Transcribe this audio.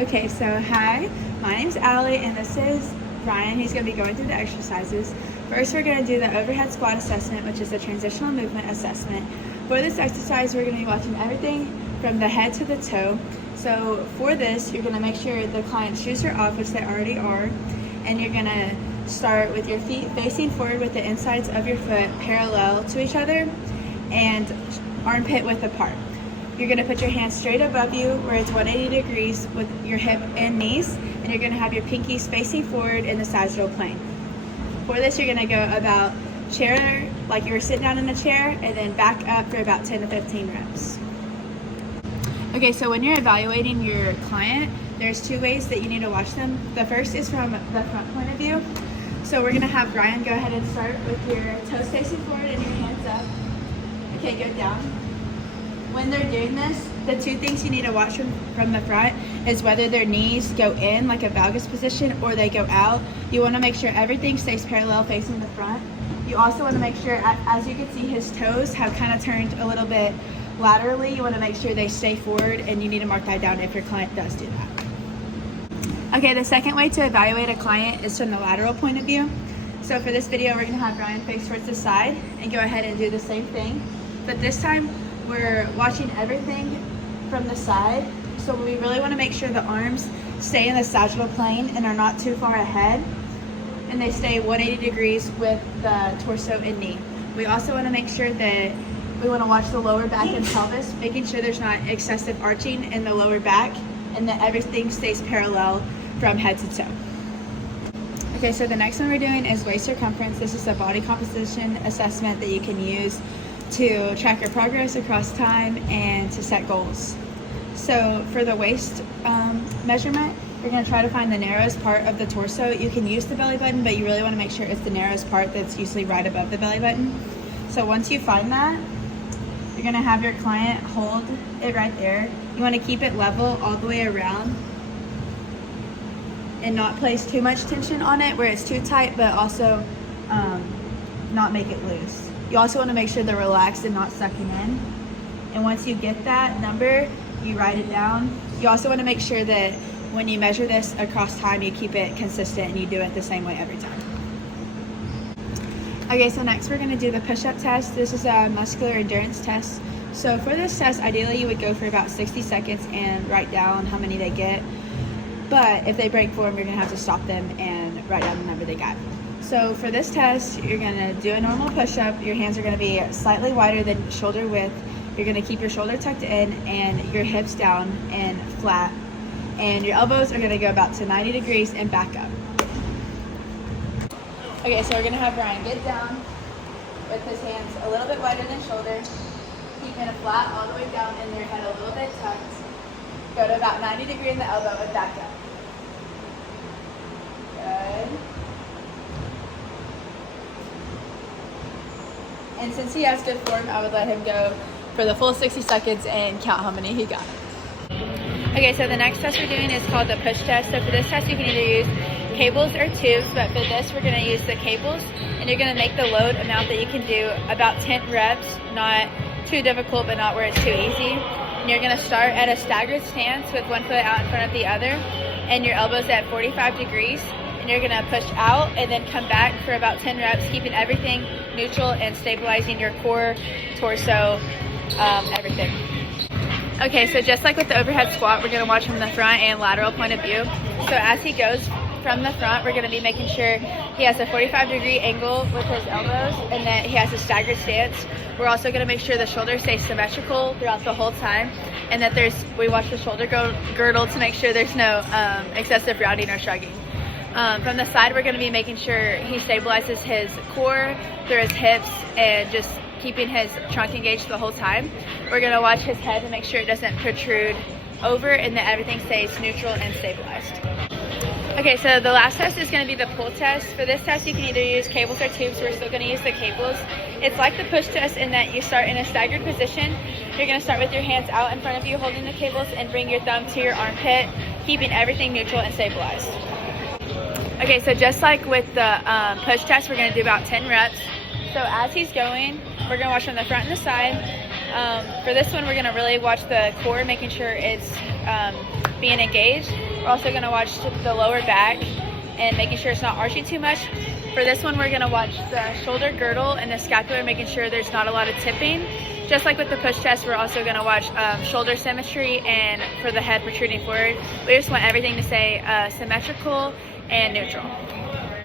Okay, so hi, my name's Allie and this is Ryan. He's going to be going through the exercises. First, we're going to do the overhead squat assessment, which is the transitional movement assessment. For this exercise, we're going to be watching everything from the head to the toe. So for this, you're going to make sure the client's shoes are off, which they already are, and you're going to start with your feet facing forward with the insides of your foot parallel to each other and armpit width apart. You're going to put your hands straight above you where it's 180 degrees with your hip and knees, and you're going to have your pinkies facing forward in the sagittal plane. For this, you're going to go about chair, like you were sitting down in a chair, and then back up for about 10 to 15 reps. Okay, so when you're evaluating your client, there's two ways that you need to watch them. The first is from the front point of view. So we're going to have Brian go ahead and start with your toes facing forward and your hands up. Okay, go down. When they're doing this, the two things you need to watch from the front is whether their knees go in like a valgus position or they go out. You want to make sure everything stays parallel facing the front. You also want to make sure, as you can see, his toes have kind of turned a little bit laterally. You want to make sure they stay forward, and you need to mark that down if your client does do that. Okay, the second way to evaluate a client is from the lateral point of view. So for this video, we're going to have Brian face towards the side and go ahead and do the same thing. But this time, we're watching everything from the side. So we really want to make sure the arms stay in the sagittal plane and are not too far ahead. And they stay 180 degrees with the torso and knee. We also want to make sure that we want to watch the lower back and pelvis, making sure there's not excessive arching in the lower back and that everything stays parallel from head to toe. Okay, so the next one we're doing is waist circumference. This is a body composition assessment that you can use to track your progress across time and to set goals. So for the waist measurement, you're going to try to find the narrowest part of the torso. You can use the belly button, but you really want to make sure it's the narrowest part that's usually right above the belly button. So once you find that, you're going to have your client hold it right there. You want to keep it level all the way around and not place too much tension on it where it's too tight, but also not make it loose. You also want to make sure they're relaxed and not sucking in. And once you get that number, you write it down. You also want to make sure that when you measure this across time, you keep it consistent and you do it the same way every time. Okay, so next we're going to do the push-up test. This is a muscular endurance test. So for this test, ideally you would go for about 60 seconds and write down how many they get. But if they break form, you're going to have to stop them and write down the number they got. So for this test, you're going to do a normal push-up. Your hands are going to be slightly wider than shoulder width. You're going to keep your shoulder tucked in and your hips down and flat. And your elbows are going to go about to 90 degrees and back up. Okay, so we're going to have Brian get down with his hands a little bit wider than shoulder, keeping it flat all the way down and their head a little bit tucked. Go to about 90 degrees in the elbow and back up. Good. And since he has good form, I would let him go for the full 60 seconds and count how many he got. Okay, so the next test we're doing is called the push test. So for this test, you can either use cables or tubes, but for this, we're going to use the cables, and you're going to make the load amount that you can do about 10 reps, not too difficult, but not where it's too easy. And you're going to start at a staggered stance with one foot out in front of the other, and your elbows at 45 degrees. And you're going to push out and then come back for about 10 reps, keeping everything neutral and stabilizing your core, torso, everything. Okay, so just like with the overhead squat, we're going to watch from the front and lateral point of view. So as he goes from the front, we're going to be making sure he has a 45-degree angle with his elbows and that he has a staggered stance. We're also going to make sure the shoulders stay symmetrical throughout the whole time, and that we watch the shoulder girdle to make sure there's no excessive rounding or shrugging. From the side, we're going to be making sure he stabilizes his core through his hips and just keeping his trunk engaged the whole time. We're going to watch his head to make sure it doesn't protrude over and that everything stays neutral and stabilized. Okay, so the last test is going to be the pull test. For this test, you can either use cables or tubes. We're still going to use the cables. It's like the push test in that you start in a staggered position. You're going to start with your hands out in front of you holding the cables and bring your thumb to your armpit, keeping everything neutral and stabilized. Okay, so just like with the push test, we're going to do about 10 reps. So as he's going, we're going to watch from the front and the side. For this one, we're going to really watch the core, making sure it's being engaged. We're also going to watch the lower back and making sure it's not arching too much. For this one, we're going to watch the shoulder girdle and the scapular, making sure there's not a lot of tipping. Just like with the push test, we're also going to watch shoulder symmetry and for the head protruding forward. We just want everything to stay symmetrical and neutral.